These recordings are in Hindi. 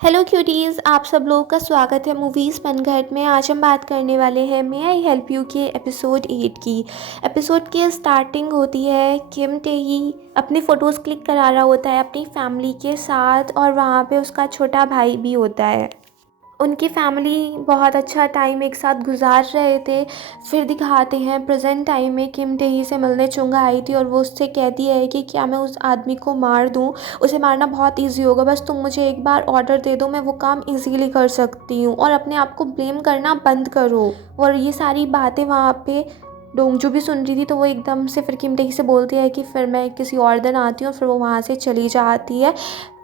हेलो क्यूटीज़, आप सब लोगों का स्वागत है मूवीज़ पनघट में। आज हम बात करने वाले हैं मे आई हेल्प यू के एपिसोड 8 की। एपिसोड की स्टार्टिंग होती है किम टेही अपनी फ़ोटोज़ क्लिक करा रहा होता है अपनी फैमिली के साथ, और वहाँ पे उसका छोटा भाई भी होता है। उनकी फैमिली बहुत अच्छा टाइम एक साथ गुजार रहे थे। फिर दिखाते हैं प्रेजेंट टाइम में किम टेही से मिलने चुंगा आई थी और वो उससे कहती है कि क्या मैं उस आदमी को मार दूँ। उसे मारना बहुत इजी होगा, बस तुम मुझे एक बार ऑर्डर दे दो, मैं वो काम इजीली कर सकती हूँ, और अपने आप को ब्लेम करना बंद करो। और ये सारी बातें वहाँ पे डोंगजू भी सुन रही थी, तो वो एकदम से फिर किम टेही से बोलती है कि फिर मैं किसी और दिन आती हूँ, और फिर वो वहाँ से चली जाती है।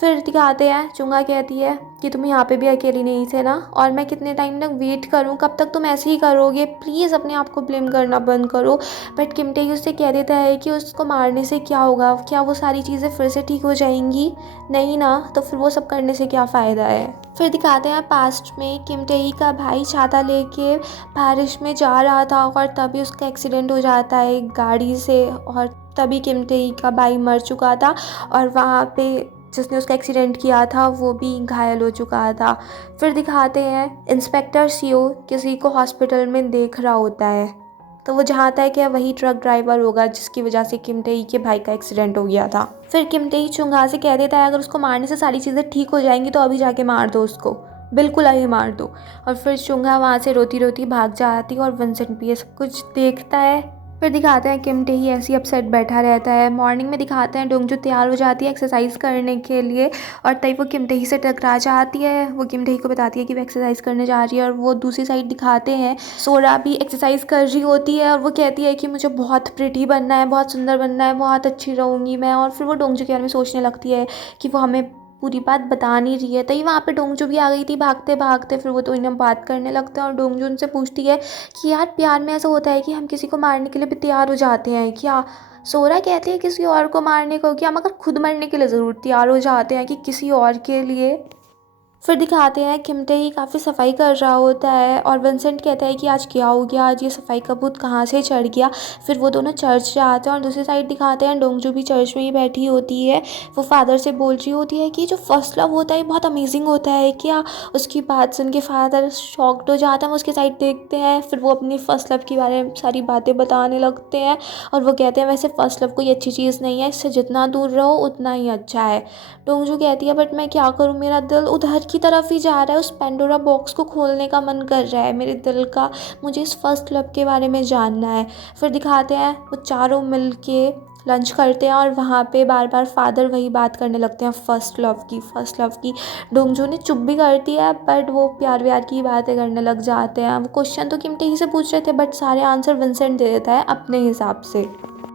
फिर दिखाते हैं चुंगा कहती है कि तुम यहाँ पे भी अकेली नहीं थे ना, और मैं कितने टाइम तक वेट करूँ, कब तक तुम ऐसे ही करोगे, प्लीज़ अपने आप को ब्लेम करना बंद करो। बट किम टेही उससे कह देता है कि उसको मारने से क्या होगा, क्या वो सारी चीज़ें फिर से ठीक हो जाएंगी, नहीं ना, तो फिर वो सब करने से क्या फ़ायदा है। फिर दिखाते हैं पास्ट में किम टेही का भाई छाता लेके बारिश में जा रहा था, और तभी उसका एक्सीडेंट हो जाता है एक गाड़ी से, और तभी किम टेही का भाई मर चुका था, और वहाँ पे जिसने उसका एक्सीडेंट किया था वो भी घायल हो चुका था। फिर दिखाते हैं इंस्पेक्टर सीओ किसी को हॉस्पिटल में देख रहा होता है, तो वो जानता है कि वही ट्रक ड्राइवर होगा जिसकी वजह से किम टेही के भाई का एक्सीडेंट हो गया था। फिर किम टेही चुंगा से कह देता है अगर उसको मारने से सारी चीज़ें ठीक हो जाएंगी तो अभी जाके मार दो उसको, बिल्कुल अभी मार दो। और फिर चुंगा वहाँ से रोती रोती भाग जाती और विंसेंट भी ये सब कुछ देखता है। फिर दिखाते हैं किम टेही ऐसे ही अपसेट बैठा रहता है। मॉर्निंग में दिखाते हैं डोंगजू तैयार हो जाती है एक्सरसाइज करने के लिए, और तभी वो किम टेही से टकरा जाती है। वो किम टेही को बताती है कि वो एक्सरसाइज करने जा रही है, और वो दूसरी साइड दिखाते हैं सोरा भी एक्सरसाइज कर रही होती है, और वो कहती है कि मुझे बहुत प्रिटी बनना है, बहुत सुंदर बनना है, बहुत अच्छी रहूँगी मैं। और फिर वो डोंगजू के बारे में सोचने लगती है कि वो हमें पूरी बात बता नहीं रही है। तभी वहाँ पे डोंगजू भी आ गई थी भागते भागते। फिर वो तो इन्हें बात करने लगते हैं, और डोंगजू उनसे पूछती है कि यार प्यार में ऐसा होता है कि हम किसी को मारने के लिए भी तैयार हो जाते हैं क्या। सोरा कहती है किसी और को मारने को क्या, मगर खुद मरने के लिए ज़रूर तैयार हो जाते हैं कि किसी और के लिए। फिर दिखाते हैं किम टेही काफ़ी सफाई कर रहा होता है, और विंसेंट कहता है कि आज क्या हो गया, आज ये सफाई का भूत कहाँ से चढ़ गया। फिर वो दोनों चर्च जाते हैं, और दूसरी साइड दिखाते हैं डोंगजू भी चर्च में ही बैठी होती है। वो फादर से बोल रही होती है कि जो फर्स्ट लव होता है बहुत अमेजिंग होता है क्या। उसकी बात सुन के फादर शॉक्ड हो जाता है, वो उसकी साइड देखते हैं। फिर वो अपनी फर्स्ट लव के बारे में सारी बातें बताने लगते हैं, और वो कहते हैं वैसे फर्स्ट लव कोई अच्छी चीज़ नहीं है, इससे जितना दूर रहो उतना ही अच्छा है। डोंगजू कहती है बट मैं क्या करूँ, मेरा दिल उधर की तरफ ही जा रहा है, उस पेंडोरा बॉक्स को खोलने का मन कर रहा है मेरे दिल का, मुझे इस फर्स्ट लव के बारे में जानना है। फिर दिखाते हैं वो चारों मिल के लंच करते हैं, और वहाँ पे बार बार फादर वही बात करने लगते हैं फर्स्ट लव की, फर्स्ट लव की। डोंगजू ने चुप भी करती है, बट वो प्यार व्यार की बातें करने लग जाते हैं। वो क्वेश्चन तो किम टेही से पूछ रहे थे, बट सारे आंसर विंसेंट दे देता है अपने हिसाब से।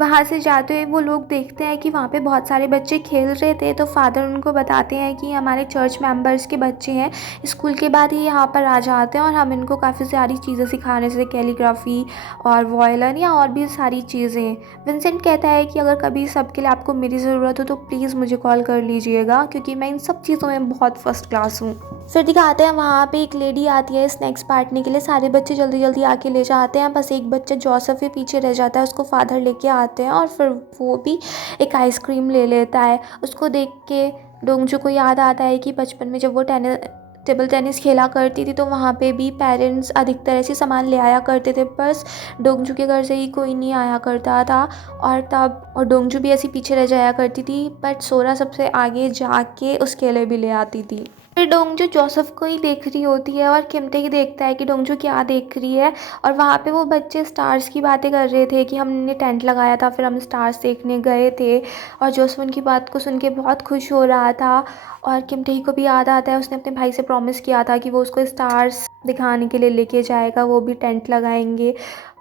वहाँ से जाते हुए वो लोग देखते हैं कि वहाँ पे बहुत सारे बच्चे खेल रहे थे, तो फादर उनको बताते हैं कि हमारे चर्च मेंबर्स के बच्चे हैं, स्कूल के बाद ही यहाँ पर आ जाते हैं, और हम इनको काफ़ी सारी चीज़ें सिखाने, जैसे कैलीग्राफी और वॉयलिन या और भी सारी चीज़ें। विंसेंट कहता है कि अगर कभी सबके लिए आपको मेरी ज़रूरत हो तो प्लीज़ मुझे कॉल कर लीजिएगा, क्योंकि मैं इन सब चीज़ों में बहुत फर्स्ट क्लास हूँ। फिर दिखाते हैं वहाँ पे एक लेडी आती है स्नैक्स बांटने के लिए, सारे बच्चे जल्दी जल्दी आके ले जाते हैं, बस एक बच्चा जोसेफ ही पीछे रह जाता है, उसको फादर लेके आते हैं, और फिर वो भी एक आइसक्रीम ले लेता है। उसको देख के डोंगजू को याद आता है कि बचपन में जब वो टेबल टेनिस खेला करती थी तो वहाँ पे भी पेरेंट्स अधिकतर ऐसे सामान ले आया करते थे, बस डोंगजू के घर से ही कोई नहीं आया करता था, और डोंगजू भी ऐसी पीछे रह जाया करती थी, बट सोरा सबसे आगे जाके उसके लिए भी ले आती थी। फिर डोंगजू जोसेफ को ही देख रही होती है, और किम टेही देखता है कि डोंगजू क्या देख रही है, और वहाँ पे वो बच्चे स्टार्स की बातें कर रहे थे कि हमने टेंट लगाया था, फिर हम स्टार्स देखने गए थे, और जोसेफ उनकी बात को सुन के बहुत खुश हो रहा था। और किम टेही को भी याद आता है उसने अपने भाई से प्रॉमिस किया था कि वो उसको स्टार्स दिखाने के लिए लेके जाएगा, वो भी टेंट लगाएंगे,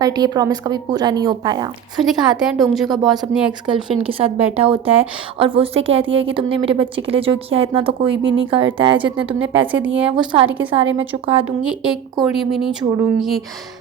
बट ये प्रॉमिस कभी पूरा नहीं हो पाया। फिर दिखाते हैं डोंगजू का बॉस अपनी एक्स गर्लफ्रेंड के साथ बैठा होता है, और वो उससे कहती है कि तुमने मेरे बच्चे के लिए जो किया है इतना तो कोई भी नहीं करता है, जितने तुमने पैसे दिए हैं वो सारे के सारे मैं चुका दूंगी, एक कौड़ी भी नहीं छोड़ूंगी।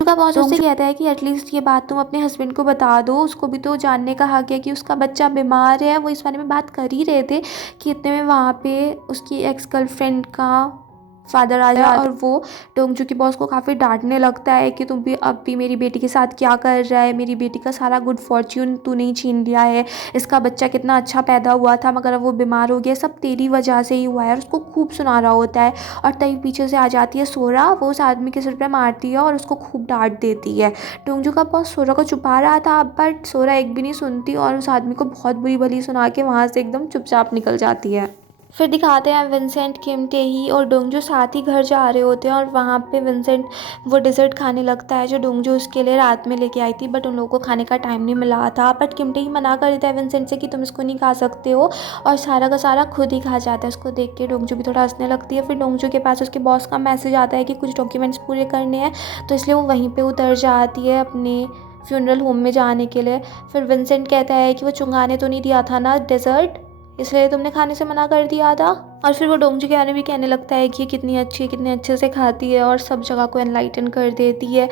उनका बॉस उससे कहता है कि एटलीस्ट ये बात तुम अपने हस्बैंड को बता दो, उसको भी तो जानने का हक है कि उसका बच्चा बीमार है। वो इस बारे में बात कर ही रहे थे कि इतने में वहाँ पे उसकी एक्स गर्लफ्रेंड का फादर आ जाता है और वो डोंगजू के बॉस को काफ़ी डांटने लगता है कि तुम भी अब भी मेरी बेटी के साथ क्या कर रहा है, मेरी बेटी का सारा गुड फॉर्च्यून तूने ही छीन लिया है, इसका बच्चा कितना अच्छा पैदा हुआ था मगर अब वो बीमार हो गया, सब तेरी वजह से ही हुआ है, और उसको खूब सुना रहा होता है। और तभी पीछे से आ जाती है सोरा, वो उस आदमी के सिर पर मारती है और उसको खूब डांट देती है। डोंगजू का बॉस सोरा को छुपा रहा था बट सोरा एक भी नहीं सुनती और उस आदमी को बहुत बुरी भली सुना के वहाँ से एकदम चुपचाप निकल जाती है। फिर दिखाते हैं विंसेंट, किम टेही और डोंगजू साथ ही घर जा रहे होते हैं और वहाँ पे विंसेंट वो डिज़र्ट खाने लगता है जो डोंगजू उसके लिए रात में लेके आई थी, बट उन लोगों को खाने का टाइम नहीं मिला था। बट किम टेही मना कर देता है विंसेंट से कि तुम इसको नहीं खा सकते हो, और सारा का सारा खुद ही खा जाता है। उसको देख के डोंगजू भी थोड़ा हंसने लगती है। फिर डोंगजू के पास उसके बॉस का मैसेज आता है कि कुछ डॉक्यूमेंट्स पूरे करने हैं, तो इसलिए वो वहीं पर उतर जाती है अपने फ्यूनरल होम में जाने के लिए। फिर विंसेंट कहता है कि वो चुंगाने तो नहीं दिया था ना डेजर्ट, इसलिए तुमने खाने से मना कर दिया था। और फिर वो डोंगजू के बारे में भी कहने लगता है कि ये कितनी अच्छी है, कितने अच्छे से खाती है और सब जगह को एनलाइटन कर देती है।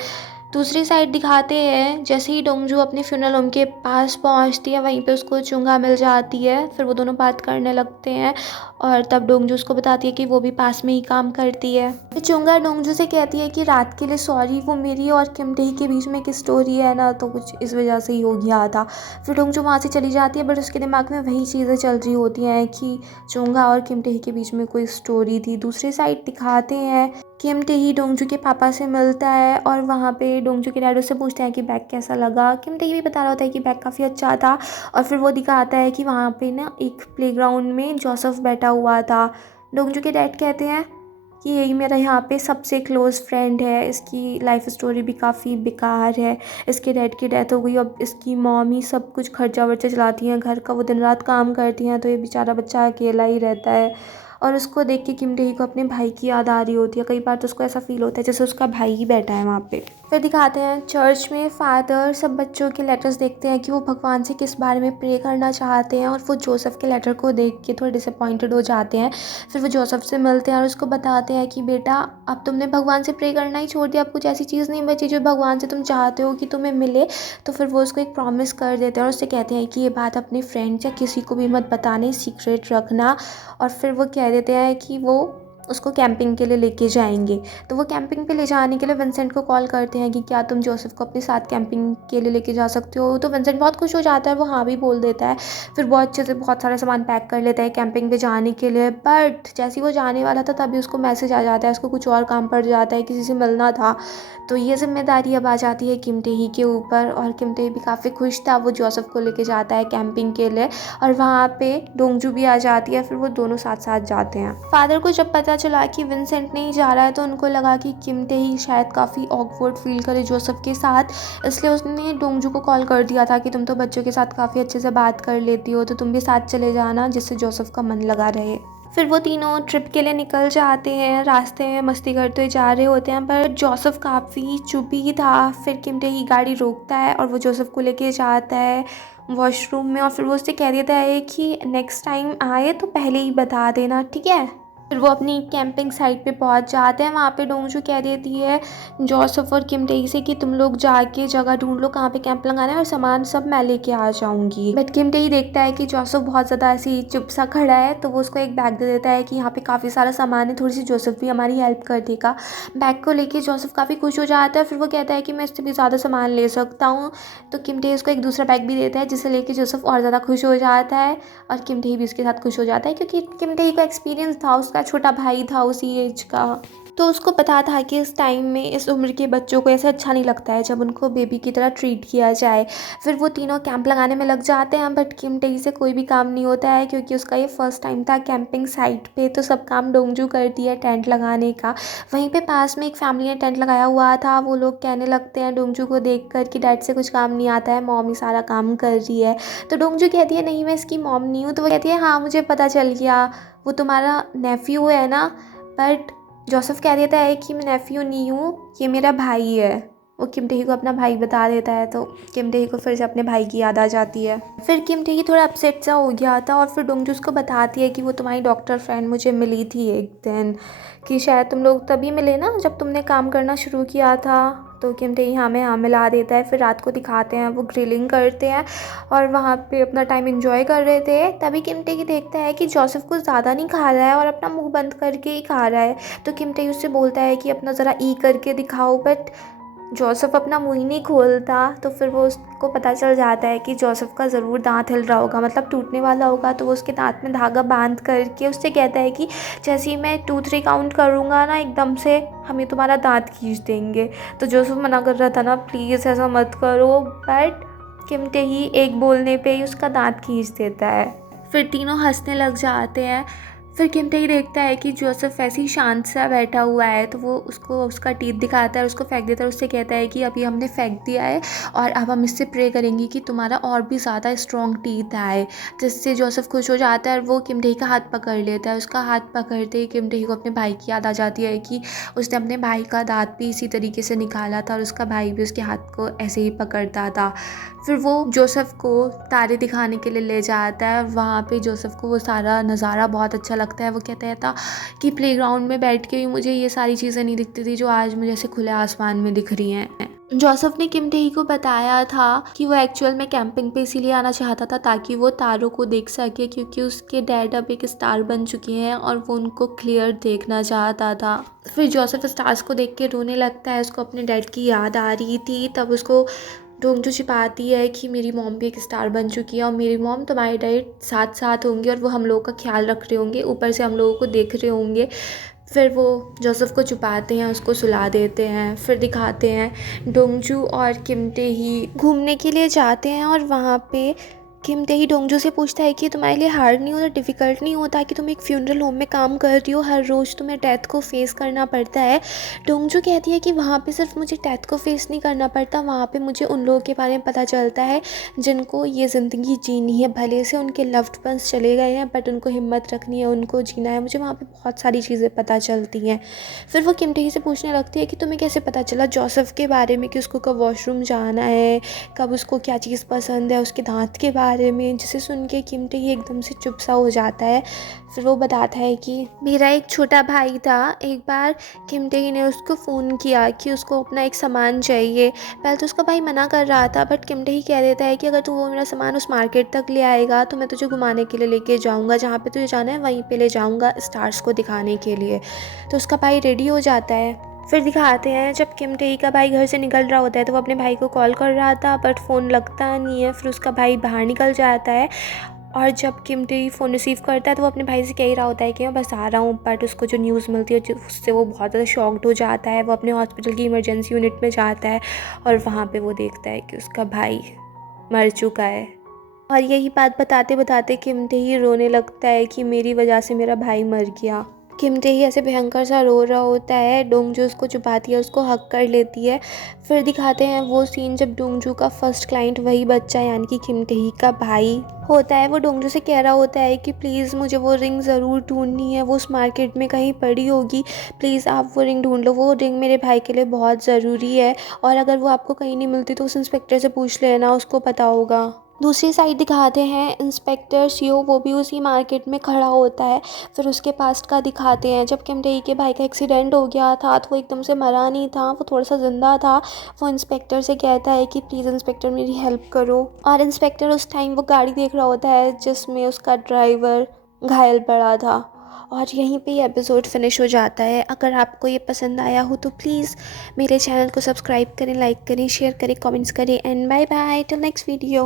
दूसरी साइड दिखाते हैं जैसे ही डोंगजू अपने फ्यूनरल होम के पास पहुंचती है वहीं पे उसको चुंगा मिल जाती है। फिर वो दोनों बात करने लगते हैं और तब डोंगजू उसको बताती है कि वो भी पास में ही काम करती है। फिर चुंगा डोंगजू से कहती है कि रात के लिए सॉरी, वो मेरी और किम टेही के बीच में एक स्टोरी है ना, तो कुछ इस वजह से ही हो गया था। फिर डोंगजू वहाँ से चली जाती है बट उसके दिमाग में वही चीज़ें चल रही होती हैं कि चुंगा और किम टेही के बीच में कोई स्टोरी थी। दूसरी साइड दिखाते हैं किम टेही डोंगजू के पापा से मिलता है और वहाँ पे डोंगजू के डैड उससे पूछते हैं कि बैग कैसा लगा। किम टेही भी बता रहा होता है कि बैग काफ़ी अच्छा था। और फिर वो दिखाता है कि वहाँ पे ना एक प्लेग्राउंड में जोसेफ बैठा हुआ था। डोंगजू के डैड कहते हैं कि यही मेरा यहाँ पे सबसे क्लोज़ फ्रेंड है, इसकी लाइफ स्टोरी भी काफ़ी बेकार है, इसके डैड की डेथ हो गई, अब इसकी मॉम ही सब कुछ खर्चा वर्चा चलाती हैं घर का, वो दिन रात काम करती हैं, तो ये बेचारा बच्चा अकेला ही रहता है। और उसको देख के किम टेही को अपने भाई की याद आ रही होती है। कई बार तो उसको ऐसा फील होता है जैसे उसका भाई ही बैठा है वहाँ पे। फिर दिखाते हैं चर्च में फादर सब बच्चों के लेटर्स देखते हैं कि वो भगवान से किस बारे में प्रे करना चाहते हैं, और वो जोसेफ के लेटर को देख के थोड़े डिसअपॉइंटेड हो जाते हैं। फिर वो जोसेफ से मिलते हैं और उसको बताते हैं कि बेटा अब तुमने भगवान से प्रे करना ही छोड़ दिया, अब कुछ ऐसी चीज़ नहीं बची जो भगवान से तुम चाहते हो कि तुम्हें मिले। तो फिर वो उसको एक प्रॉमिस कर देते हैं और उससे कहते हैं कि ये बात अपने फ्रेंड्स या किसी को भी मत बताने, सीक्रेट रखना। और फिर वो कह देते हैं कि वो उसको कैंपिंग के लिए लेके जाएंगे। तो वो कैंपिंग पे ले जाने के लिए विंसेंट को कॉल करते हैं कि क्या तुम जोसेफ को अपने साथ कैंपिंग के लिए लेके जा सकते हो। तो विंसेंट बहुत खुश हो जाता है, वो हाँ भी बोल देता है। फिर बहुत अच्छे से बहुत सारा सामान पैक कर लेता है कैंपिंग पे जाने के लिए। बट जैसे ही वो जाने वाला था तभी उसको मैसेज आ जाता है, उसको कुछ और काम पड़ जाता है, किसी से मिलना था। तो ये जिम्मेदारी अब आ जाती है किम टेही के ऊपर, और किम टेही भी काफ़ी खुश था। वो जोसेफ को लेके जाता है कैंपिंग के लिए और वहाँ पे डोंगजू भी आ जाती है। फिर वो दोनों साथ साथ जाते हैं। फादर को जब पता चला कि विंसेंट नहीं जा रहा है तो उनको लगा कि किम टेही शायद काफ़ी ऑकवर्ड फील करे जोसेफ के साथ, इसलिए उसने डोंगजू को कॉल कर दिया था कि तुम तो बच्चों के साथ काफ़ी अच्छे से बात कर लेती हो, तो तुम भी साथ चले जाना जिससे जोसेफ का मन लगा रहे। फिर वो तीनों ट्रिप के लिए निकल जाते हैं। रास्ते में मस्ती करते हुए जा रहे होते हैं पर जोसेफ काफ़ी चुपी था। फिर किम टेही गाड़ी रोकता है और वो जोसेफ को लेके जाता है वॉशरूम में, और फिर वो उससे कह देता है कि नेक्स्ट टाइम आए तो पहले ही बता देना, ठीक है। फिर वो अपनी कैंपिंग साइट पे पहुंच जाते हैं। वहाँ पे डोंगजू कह देती है जोसेफ और किम टेही से कि तुम लोग जाके जगह ढूंढ लो कहाँ पे कैंप लगाना है और सामान सब मैं लेके आ जाऊंगी। बट किम टेही देखता है कि जोसेफ बहुत ज़्यादा ऐसी चुप सा खड़ा है, तो वो उसको एक बैग दे देता है कि यहाँ पे काफ़ी सारा सामान है, थोड़ी सी जोसेफ भी हमारी हेल्प कर देगा। बैग को लेके जोसेफ काफ़ी खुश हो जाता है। फिर वो कहता है कि मैं इससे भी ज़्यादा सामान ले सकता हूँ, तो किम टेही उसको एक दूसरा बैग भी देता है जिसे लेके जोसेफ और ज़्यादा खुश हो जाता है और किम टेही भी उसके साथ खुश हो जाता है क्योंकि किम टेही को एक्सपीरियंस था, उसका छोटा भाई था उसी एज का, तो उसको पता था कि इस टाइम में इस उम्र के बच्चों को ऐसा अच्छा नहीं लगता है जब उनको बेबी की तरह ट्रीट किया जाए। फिर वो तीनों कैंप लगाने में लग जाते हैं बट किम टेही से कोई भी काम नहीं होता है क्योंकि उसका ये फर्स्ट टाइम था कैंपिंग साइट पे, तो सब काम डोंगजू करती है टेंट लगाने का। वहीं पे पास में एक फैमिली ने टेंट लगाया हुआ था। वो लोग कहने लगते हैं डोंगजू को देख कर कि डैड से कुछ काम नहीं आता है, मॉम ही सारा काम कर रही है। तो डोंगजू कहती है नहीं मैं इसकी मॉम नहीं हूँ। तो वो कहती है हाँ मुझे पता चल गया, वो तुम्हारा नेफ्यू है ना। बट जोसेफ कह देता है कि मैं नेफ्यू नहीं हूँ, ये मेरा भाई है। वो किम टेही को अपना भाई बता देता है, तो किम टेही को फिर से अपने भाई की याद आ जाती है। फिर किम टेही थोड़ा अपसेट सा हो गया था और फिर डोंगजू उसको बताती है कि वो तुम्हारी डॉक्टर फ्रेंड मुझे मिली थी एक दिन, कि शायद तुम लोग तभी मिले ना जब तुमने काम करना शुरू किया था। तो किम टेही हाँ में हाँ मिला देता है। फिर रात को दिखाते हैं वो ग्रिलिंग करते हैं और वहाँ पे अपना टाइम एंजॉय कर रहे थे। तभी किम टेही देखता है कि जोसेफ कुछ ज़्यादा नहीं खा रहा है और अपना मुंह बंद करके ही खा रहा है। तो किम टेही उससे बोलता है कि अपना ज़रा ई करके दिखाओ, बट जोसेफ अपना मुंह ही नहीं खोलता। तो फिर वो उसको पता चल जाता है कि जोसेफ का ज़रूर दांत हिल रहा होगा, मतलब टूटने वाला होगा। तो वो उसके दांत में धागा बांध करके उससे कहता है कि जैसे ही मैं 2-3 काउंट करूँगा ना, एकदम से हमें तुम्हारा दांत खींच देंगे। तो जोसेफ मना कर रहा था ना, प्लीज़ ऐसा मत करो, बट किम टेही एक बोलने पे ही उसका दांत खींच देता है। फिर तीनों हंसने लग जाते हैं। फिर किम टेही देखता है कि जोसेफ ऐसे ही शांत सा बैठा हुआ है, तो वो उसको उसका टीथ दिखाता है और उसको फेंक देता है। उससे कहता है कि अभी हमने फेंक दिया है और अब हम इससे प्रे करेंगे कि तुम्हारा और भी ज़्यादा स्ट्रॉन्ग टीथ आए, जिससे जोसेफ खुश हो जाता है और वो किम टेही का हाथ पकड़ लेता है। उसका हाथ पकड़ते ही किम टेही को अपने भाई की याद आ जाती है कि उसने अपने भाई का दांत भी इसी तरीके से निकाला था और उसका भाई भी उसके हाथ को ऐसे ही पकड़ता था। फिर वो जोसेफ को तारे दिखाने के लिए ले जाता है और वहाँ पे जोसेफ को वो सारा नज़ारा बहुत अच्छा लगता है। वो कहता था कि प्लेग्राउंड में बैठ के भी मुझे ये सारी चीज़ें नहीं दिखती थी जो आज मुझे ऐसे खुले आसमान में दिख रही हैं। जोसेफ ने किम टेही को बताया था कि वो एक्चुअल में कैंपिंग पे इसीलिए आना चाहता था ताकि वो तारों को देख सके, क्योंकि उसके डैड अब एक स्टार बन चुके हैं और वो उनको क्लियर देखना चाहता था। फिर जोसेफ स्टार्स को देख के रोने लगता है, उसको अपने डैड की याद आ रही थी। तब उसको डोंगजू छिपाती है कि मेरी मॉम भी एक स्टार बन चुकी है और मेरी मॉम तुम्हारे डैड साथ साथ होंगे और वो हम लोगों का ख्याल रख रहे होंगे, ऊपर से हम लोगों को देख रहे होंगे। फिर वो जोसेफ को छुपाते हैं, उसको सुला देते हैं। फिर दिखाते हैं डोंगजू और किम टेही घूमने के लिए जाते हैं और वहाँ पे किम टेही डोंगजू से पूछता है कि तुम्हारे लिए हार्ड नहीं होता, डिफ़िकल्ट नहीं होता कि तुम एक फ्यूनरल होम में काम कर रही हो, हर रोज़ तुम्हें डेथ को फेस करना पड़ता है। डोंगजू कहती है कि वहाँ पे सिर्फ मुझे डेथ को फेस नहीं करना पड़ता, वहाँ पे मुझे उन लोगों के बारे में पता चलता है जिनको ये ज़िंदगी जीनी है, भले से उनके लव्ड वंस चले गए हैं बट उनको हिम्मत रखनी है, उनको जीना है। मुझे वहाँ पे बहुत सारी चीज़ें पता चलती हैं। फिर वो किम टेही से पूछने लगती है कि तुम्हें कैसे पता चला जोसेफ के बारे में, कि उसको कब वॉशरूम जाना है, कब उसको क्या चीज़ पसंद है, उसके दांत के बारे में। जिसे सुन के किम टेही एकदम से चुप सा हो जाता है। फिर वो बताता है कि मेरा एक छोटा भाई था, एक बार किम टेही ने उसको फ़ोन किया कि उसको अपना एक सामान चाहिए। पहले तो उसका भाई मना कर रहा था, बट किम टेही कह देता है कि अगर तू वो मेरा सामान उस मार्केट तक ले आएगा तो मैं तुझे घुमाने के लिए लेके जाऊँगा, जहाँ पे तुझे जाना है वहीं पे ले जाऊँगा स्टार्स को दिखाने के लिए। तो उसका भाई रेडी हो जाता है। फिर दिखाते हैं जब किम टेही का भाई घर से निकल रहा होता है, तो वो अपने भाई को कॉल कर रहा था बट फ़ोन लगता नहीं है। फिर उसका भाई बाहर निकल जाता है और जब किम टेही फ़ोन रिसीव करता है तो वो अपने भाई से कह ही रहा होता है कि मैं बस आ रहा हूँ, बट उसको जो न्यूज़ मिलती है उससे वो बहुत ज़्यादा शॉक्ड हो जाता है। वो अपने हॉस्पिटल की इमरजेंसी यूनिट में जाता है और वहाँ पे वो देखता है कि उसका भाई मर चुका है। और यही बात बताते बताते किम टेही रोने लगता है कि मेरी वजह से मेरा भाई मर गया। किम टेही ऐसे भयंकर सा रो रहा होता है। डोंगजू उसको छुपाती है, उसको हक कर लेती है। फिर दिखाते हैं वो सीन जब डोंगजू का फर्स्ट क्लाइंट वही बच्चा यानी कि किम टेही का भाई होता है। वो डोंगजू से कह रहा होता है कि प्लीज़ मुझे वो रिंग ज़रूर ढूंढनी है, वो उस मार्केट में कहीं पड़ी होगी, प्लीज़ आप वो रिंग ढूंढ लो, वो रिंग मेरे भाई के लिए बहुत ज़रूरी है। और अगर वो आपको कहीं नहीं मिलती तो उस इंस्पेक्टर से पूछ लेना, उसको पता होगा। दूसरी साइड दिखाते हैं इंस्पेक्टर सीओ, वो भी उसी मार्केट में खड़ा होता है। फिर उसके पास्ट का दिखाते हैं जब किम टेही के भाई का एक्सीडेंट हो गया था तो वो एकदम से मरा नहीं था, वो थोड़ा सा ज़िंदा था। वो इंस्पेक्टर से कहता है कि प्लीज़ इंस्पेक्टर मेरी हेल्प करो। और इंस्पेक्टर उस टाइम वो गाड़ी देख रहा होता है जिसमें उसका ड्राइवर घायल पड़ा था। और यहीं पे ये एपिसोड फिनिश हो जाता है। अगर आपको ये पसंद आया हो तो प्लीज़ मेरे चैनल को सब्सक्राइब करें, लाइक करें, शेयर करें, कमेंट्स करें and bye bye till next video.